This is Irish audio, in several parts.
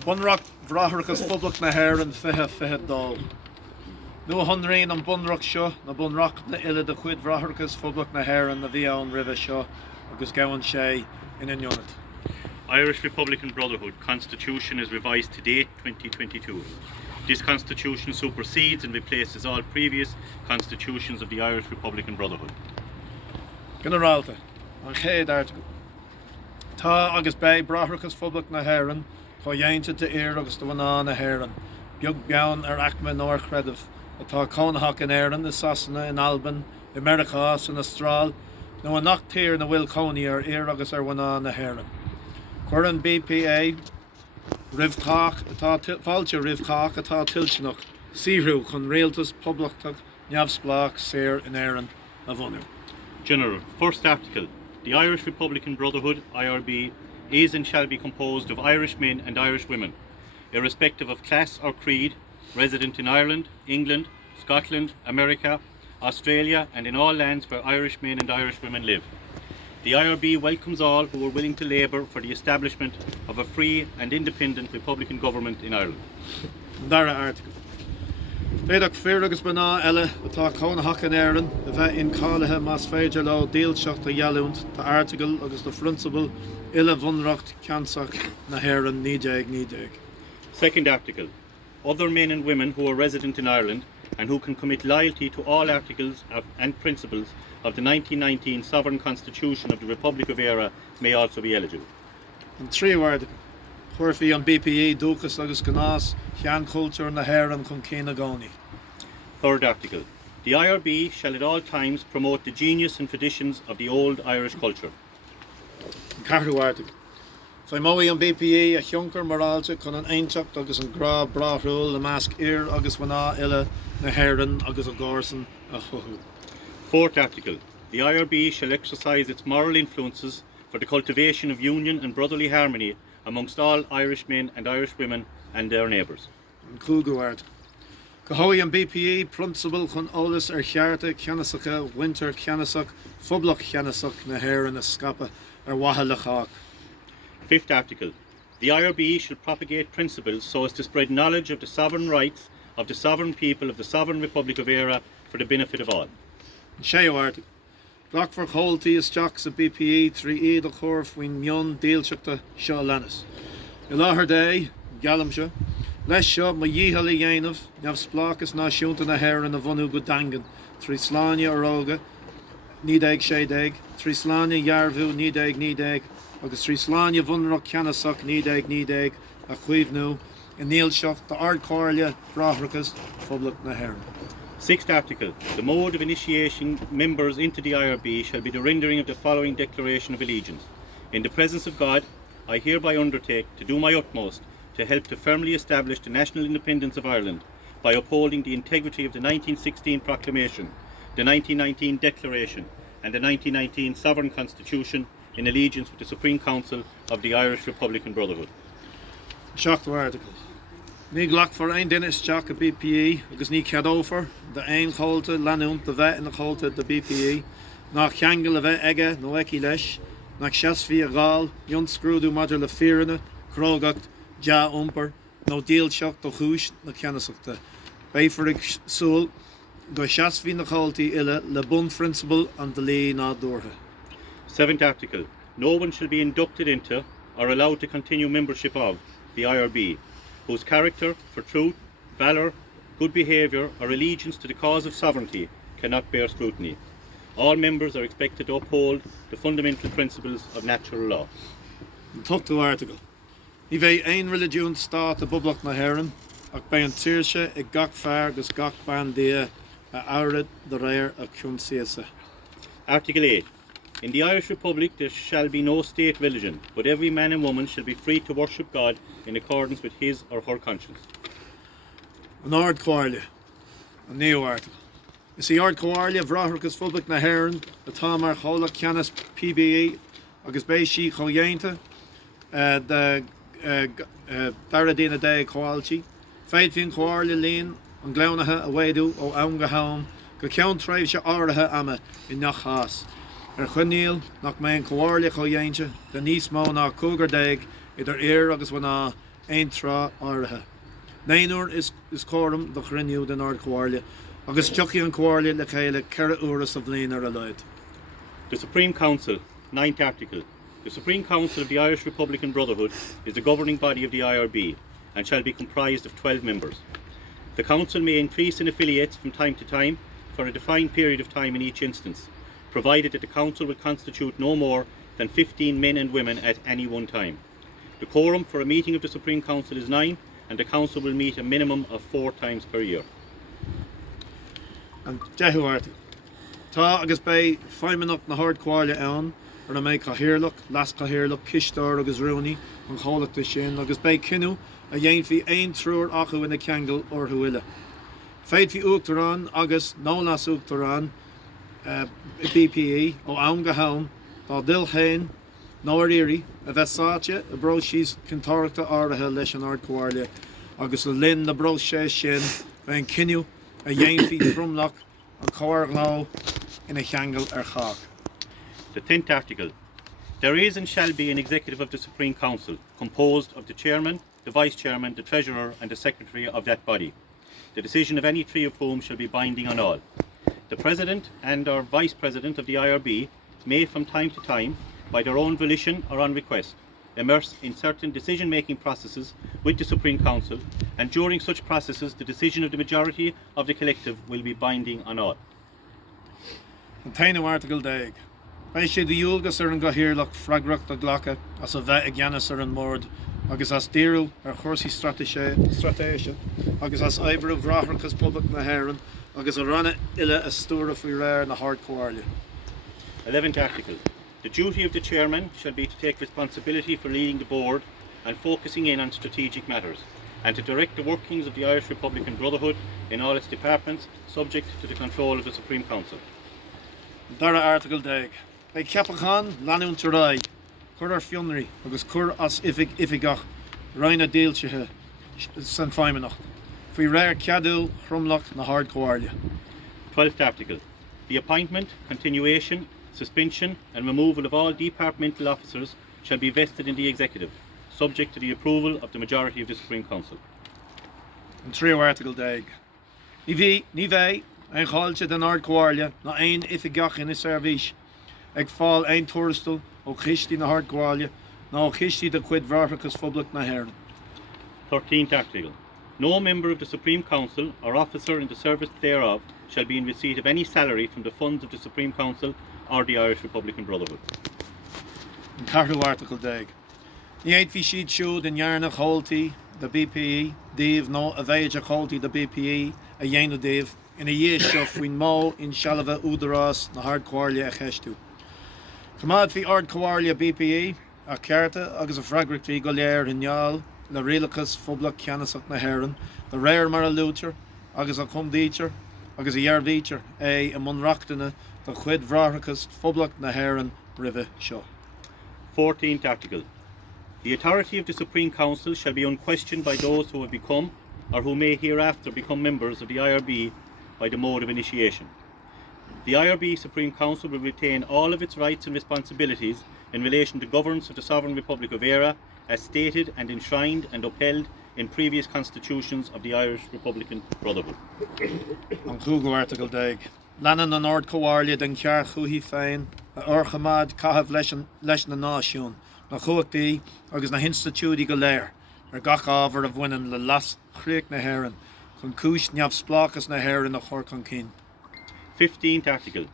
Bunrock bhráthachas phoblach na hÉireann fiche dul. Nu hunraín an bunrock seo na bunrock na ile de chuid bhráthachas phoblach na hÉireann na bhí ann ribh seo agus gabhann sé ina unit. Irish Republican Brotherhood Constitution is revised to date 2022. This Constitution supersedes and replaces all previous constitutions of the Irish Republican Brotherhood. Generalta, an chéad article. Tá agus bé bhráthachas phoblach na hÉireann chu dhéanta de éir agus do bhaná na hÉireann. Beag beann acma nóir chreidirh atá cónthach in Éireann is Sasanna in Alban, Americás in Austráil, nó an nach tír na bhfuil cónaí ar éir agus ar bhaná na hÉireann. Chuir an BPA ribhcách fáilte ribhcách atá tiltneach síhrú chun réaltas poblachtach neamhsplach séir in Éireann a bhunú. General, first article. The Irish Republican Brotherhood, IRB, is and shall be composed of Irish men and Irish women, irrespective of class or creed, resident in Ireland, England, Scotland, America, Australia, and in all lands where Irish men and Irish women live. The IRB welcomes all who are willing to labour for the establishment of a free and independent Republican government in Ireland. Dara article. Béadach fear agus bana eile atá cónthach in Éireann a bheith in cáilethe más féidir le díalseacht a dhealúnt tá article agus do principal ile bhunracht ceansach na hÉireann 1990. Second article. Other men and women who are resident in Ireland and who can commit loyalty to all articles and principles of the 1919 Sovereign Constitution of the Republic of Ireland may also be eligible. And three article. Chuirfí an BPA dúchas agus gnás chean cultúr na hÉireann chun céine gánaí. Third article. The IRB shall at all times promote the genius and traditions of the old Irish culture. An cartú article. Faimóí an BPA a thionnchar maráilte chun an aonteacht agus an grá bráthúil le measc iar agus bhaná ile na hÉireann agus a gcomharsan a chuthú. Fourth article. The IRB shall exercise its moral influences for the cultivation of union and brotherly harmony amongst all Irish men and Irish women and their neighbours. An cúgu article. Cahoí an BPA principal chun ólas ar chearta ceannasacha winter ceannasach phoblach ceannasach na hÉireann a scapa ar wathe le chách. Fifth article. The IRB shall propagate principles so as to spread knowledge of the sovereign rights of the sovereign people of the Sovereign Republic of Ireland for the benefit of all. An séú article. Glach for choltaí isteach sa BPA trí iad a chur faoin mion díalseachta seo lenas. I láthair dé, galamse, leis seo má dhíthal i dhéanamh neamhsplachas náisiúnta na hÉireann a bhunú go dangan trí sláine aróga 1960, trí sláine dhearbhú 1990 agus trí sláine bhunrach ceannasach 1990 a chuomhnú in níalseacht de ardcáirle bhráthachas phoblach na hÉireann. Sixth article. The mode of initiation members into the IRB shall be the rendering of the following declaration of allegiance. In the presence of God, I hereby undertake to do my utmost to help to firmly establish the national independence of Ireland by upholding the integrity of the 1916 Proclamation, the 1919 Declaration and the 1919 Sovereign Constitution in allegiance with the Supreme Council of the Irish Republican Brotherhood. Seachtú article. Ní glach for ein duine isteach a BPA agus ní ceadófar de ein chomhalta leanúnt de bheith ina chomhalta de BPA nach cheangal a bheith aige nó eici leis nach seasfí a gáil ionscrúdú maidir le fíranna crógacht deá iompar nó díalseacht do chúis na ceannasachta. Béifrig súil go seasfí na chomhaltaí ile le bun principal an de lí ná dúrtha. Seventh article. No one shall be inducted into or allowed to continue membership of the IRB whose character for truth, valour, good behaviour or allegiance to the cause of sovereignty cannot bear scrutiny. All members are expected to uphold the fundamental principles of natural law. An tuchtú article. Ní bheidh ein religiún stát a bublach na hÉireann ach bé an tíirse I gach fearr agus gach bandia a áiread de réir a ciún síosa. Article 8. In the Irish Republic there shall be no state religion, but every man and woman shall be free to worship God in accordance with his or her conscience. An ardcáirle. An níú article. Is í ardcáirle bhráthachas phoblach na hÉireann atá mar chomhlach ceannas PBA agus bé sí chomhdhéanta de dara daoine dé chomhaltaí. Féadfinn chomhairle líon an gleanathe a bhhéadú ó ann go habham go ceann tréimh se áirithe ama I nach chás. Ar chuníal nach mé an chomhairle chomhdhéanta de níos mó ná cúgar déag idir éir agus bhaná ein trá áirithe. Néanúr is córam do chrinniú den ard comhairle, agus tuchaí an comhairle le chéile ceithre uair a bhliain ar a leid. The Supreme Council, 9th Article. The Supreme Council of the Irish Republican Brotherhood is the governing body of the IRB and shall be comprised of 12 members. The Council may increase in affiliates from time to time for a defined period of time in each instance, provided that the Council will constitute no more than 15 men and women at any one time. The quorum for a meeting of the Supreme Council is 9, and the Council will meet a minimum of 4 times per year. An deithú article. Tá agus bé feimimeach na hard comhairle ann ar a méid cathaoirleach, las cathaoirleach, cisteoir agus rúnaí an chomhlachta sin, agus bé cinú a dhéanfaí aon trúr acu ina ceangal orthu uile. Féadfaí uachtarán agus nólas uachtarán BPE ó ann go habhainn dá dul chéin nó ar iarraí a bheith sáte a bro síos cintáireachta áirithe leis an ard comhairle agus a linn na bro sé sin bheith cinú a dhéanfaí trúmlach an comhair gló ina cheangal ar chach. The 10th Article. There is and shall be an executive of the Supreme Council, composed of the Chairman, the Vice Chairman, the Treasurer and the Secretary of that body. The decision of any three of whom shall be binding on all. The President and or Vice President of the IRB may from time to time, by their own volition or on request, immerse in certain decision-making processes with the Supreme Council, and during such processes the decision of the majority of the collective will be binding on all. An tainú article 10. Bei sé de dúlgus ar an gcathaoirleach freagracht a ghlacha as a bheith a gceannas ar an mód, agus as díriú ar chórsaí stratéise, agus as oibriú bhreathrachas poblach na hÉireann, agus a ranna ile a stúra faoi réir na hard comhairle. 11th Article. The duty of the Chairman shall be to take responsibility for leading the Board and focusing in on strategic matters, and to direct the workings of the Irish Republican Brotherhood in all its departments, subject to the control of the Supreme Council. Dara article 10. Bei ceapachán leanún taráid, chur ar fionraí agus chur as ifigach roinna díaltithe san feimimeach, faoi réir ceadú chrumlach na hard comhairle. 12th Article. The appointment, continuation, suspension and removal of all departmental officers shall be vested in the Executive, subject to the approval of the majority of the Supreme Council. An tríú article 10. Ní bheith an cháilte den ard comhairle na aon ifigach ina seirbhís ag fáil aon tuarastal ó chistí na hard comhairle ná ó chistí de chuid bhreathrachas phoblach na hÉireann. 13th Article. No member of the Supreme Council or officer in the service thereof shall be in receipt of any salary from the funds of the Supreme Council or the Irish Republican Brotherhood. An cartú article 10. Ní éadhí siad siúd in dhearnach chomhaltaí the BPE, díobh nó a bhéid a chomhaltaí the BPE a dhéanú díobh ina dhéis seo faoin mó in sealamh údarás na hard comhairle a cheistú. Cumad bhí ard comhairle BPE a cearta agus a freagrachtaí go léir in neall le rialachas phoblach ceannasach na hÉireann, de réir mar a lútear agus a chumdítear agus a dhearbhítear é a munreachtaine do chuid bhreathrachas phoblach na hÉireann roimhe seo. 14th Article. The authority of the Supreme Council shall be unquestioned by those who have become or who may hereafter become members of the IRB by the mode of initiation. The IRB Supreme Council will retain all of its rights and responsibilities in relation to governance of the Sovereign Republic of Éire as stated and enshrined and upheld in previous constitutions of the Irish Republican Brotherhood. An chúgu article 10. Leanan an ard comhairle den cear chuhí féin a orchamad caithfh leis na náisiún, na chuachtaí agus na institúidí go léir ar gach ábhar a bhaineann le las chríoch na hÉireann chun cúis neamh splachas na hÉireann a chur chun cinn. 15th Article.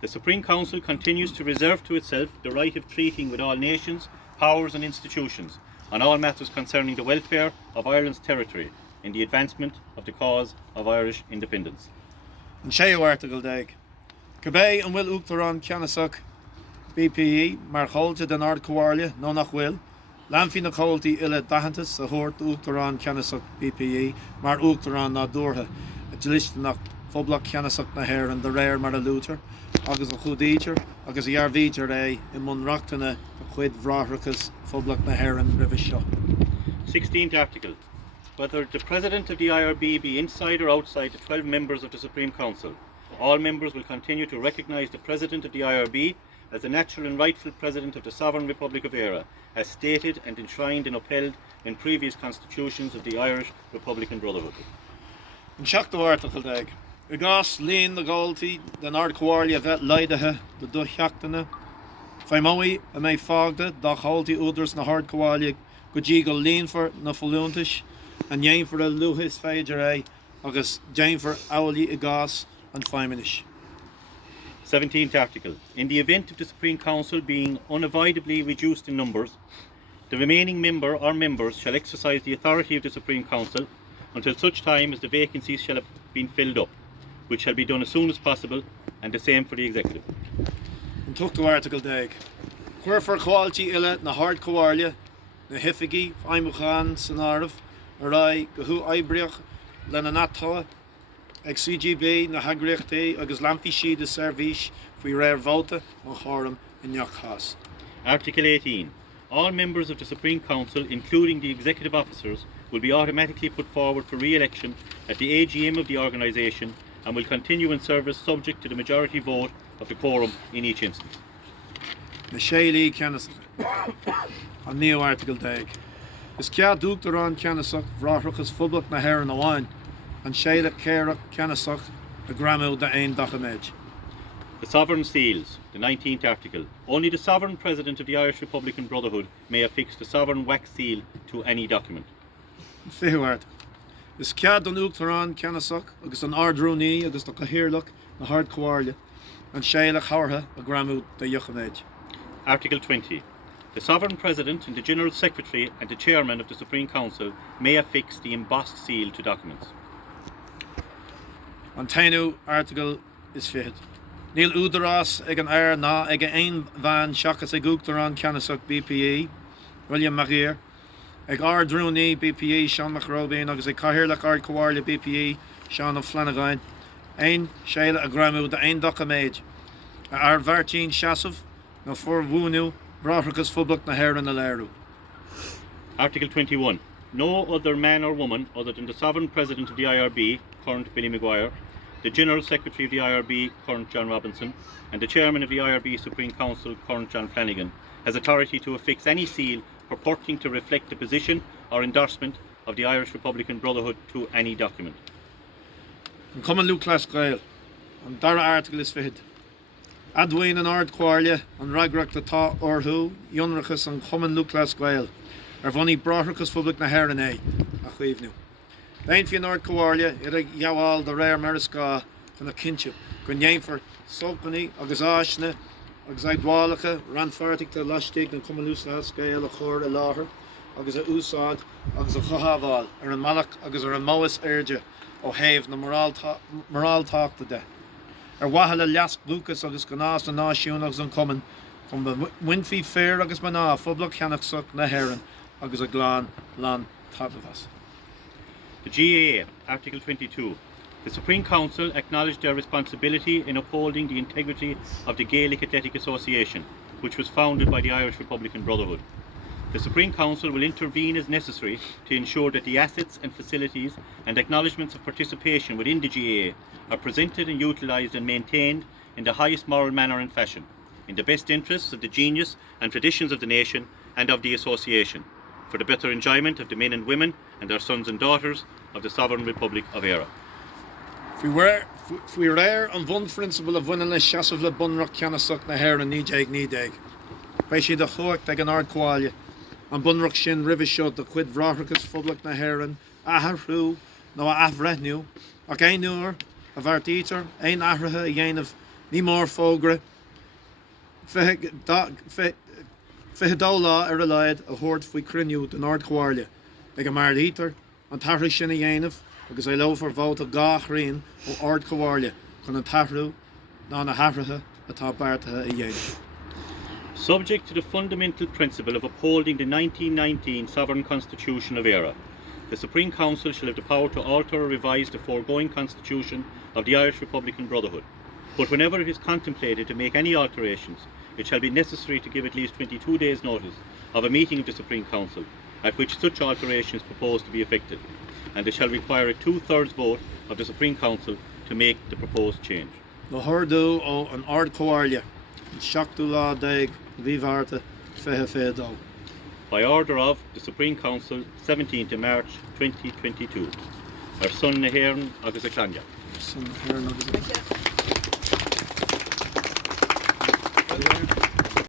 The Supreme Council continues to reserve to itself the right of treating with all nations, powers and institutions on all matters concerning the welfare of Ireland's territory in the advancement of the cause of Irish independence. An séú article 10. Cabbé an bhfuil uachtarán ceannasach BPE mar chomhalte den ard comhairle nó nach bhfuil, leanfaí na chomhaltaí ile dahantas a thabhairt uachtarán ceannasach BPE mar uachtarán ná dúrtha a dlísteanach phoblach ceannasach na hÉireann de réir mar a lútear agus a chudítear agus a dhearbhítear é I munreachtaine a chuid bhreathrachas phoblach na hÉireann roimhe seo. 16th Article. Whether the President of the IRB be inside or outside the 12 members of the Supreme Council, all members will continue to recognise the President of the IRB as the natural and rightful President of the Sovereign Republic of Éire, as stated and enshrined and upheld in previous constitutions of the Irish Republican Brotherhood. An seachtú article déag. I gás líon na gáiltaí den ard comhairle a bheith leideithe do dútheachtaine. Feimóí a mé fágda dá chomhaltaí údras na hard comhairle go dtí go líonfar na foilúntais an dhéanfar a luthas féidir é agus déanfar amhlaí I gás an feiminis. 17th article. In the event of the Supreme Council being unavoidably reduced in numbers, the remaining member or members shall exercise the authority of the Supreme Council until such time as the vacancies shall have been filled up, which shall be done as soon as possible, and the same for the executive. An tuchtú article déag. Cuirfar cháiltí ile na hard comhairle na hifigí feimúcháin san áireamh a raibh go thú oibríoch le na natá ag CGB na hagraíochtaí agus lamfaí siad a seirbhís faoi réir vóta an chorm I neachchas. Article 18. All members of the Supreme Council, including the executive officers, will be automatically put forward for re-election at the AGM of the organisation and will continue in service subject to the majority vote of the quorum in each instance. Na Shéalaí Ceannasacha. An neo article déag. Is cead dúachtar an Ceannasach bhráthachas fublach na hÉireann amháin an Séile Céireach Ceannasach a gramú de aon dachaméid. The Sovereign Seals, the 19th article. Only the Sovereign President of the Irish Republican Brotherhood may affix the Sovereign Wax Seal to any document. Fiú article. Is cead an úachtar an Ceannasach agus an ardrúnaí agus do cathaoirleach na hard comhairle an Séile Chomhartha a gramú de dachaméid. Article 20. The Sovereign President and the General Secretary and the Chairman of the Supreme Council may affix the embossed seal to documents. An tainú article is fiad. Níl údarás ag an air ná ag ein bhean seachas ag úachtar an Ceannasach BPE, William Maguire, ag ardrúnaí BPE Sean McRobin agus ag cathaoirleach ard comhairle BPE Sean O'Flanagan, ein Séile a gramú de aon dachaméid a ard bhartín seasamh nó formhúnú bhráthachas fublach na hÉireann a léirú. Article 21. No other man or woman other than the Sovereign President of the IRB, current Billy Maguire, the General Secretary of the IRB, current John Robinson, and the Chairman of the IRB Supreme Council, current John Flanagan, has authority to affix any seal purporting to reflect the position or endorsement of the Irish Republican Brotherhood to any document. An Cumann Lúclas Gael. An dara article is fiad. Adwain an ard comhairle an ragrach atá orthú dionrachas an Cumann Lúclas Gael ar bhainní bráthachas fublach na hÉireann é a chuomhnú. Bain fi an ard comhairle ar ag gheabháil de réir marascá chun a cinse gon dhéanfar sópaní agus áisne agus ag dhálacha ranfartigta laistigh na Cumann Lúclas Gael a chur a láthair agus a úsáid agus a chohabháil ar an malach agus ar an móas airde ó thaobh na moráltáachta de. Ar waithe leasc Lucas agus go nás na náisiún agus an Cumann chun ba winfií fér agus ba ná fublach Ceannasach na hÉireann agus a glán lan tablachas. The GAA, Article 22. The Supreme Council acknowledged their responsibility in upholding the integrity of the Gaelic Athletic Association, which was founded by the Irish Republican Brotherhood. The Supreme Council will intervene as necessary to ensure that the assets and facilities and acknowledgements of participation within the GAA are presented and utilised and maintained in the highest moral manner and fashion, in the best interests of the genius and traditions of the nation and of the association, for the better enjoyment of the men and women and their sons and daughters of the Sovereign Republic of Éire. Fui réir an bhun principal a bhuiine le seasamh le bunrach Ceannasach na hÉireann ní Bei siad a chuacht ag an ard comhairle an bunrach sin ribh seo de chuid bhráthachas fublach na hÉireann athrú nó a athbhreithniú ach éon nuair a bhart ítar éon athrathe a dhéanamh ní mór fógra fithe dólá ar a leiad a thabhairt faoi cruinniú den ard comhairle ag an mar ítar an tathraigh sin a dhéanamh agus é lofa bhót a gach rion ó ard comhairle chun an tathrú ná na hathrathe atá beartathe a dhéanamh. Subject to the fundamental principle of upholding the 1919 Sovereign Constitution of Éire, the Supreme Council shall have the power to alter or revise the foregoing Constitution of the Irish Republican Brotherhood. But whenever it is contemplated to make any alterations, it shall be necessary to give at least 22 days' notice of a meeting of the Supreme Council at which such alteration is proposed to be effected, and it shall require a 2/3 vote of the Supreme Council to make the proposed change. The Hurdu ó an ard comhairle seachtú lá déag bhíomharta fethe fédó. By order of the Supreme Council, 17th March 2022. Our son na Héireann agus a Clanja. San Héireann agus a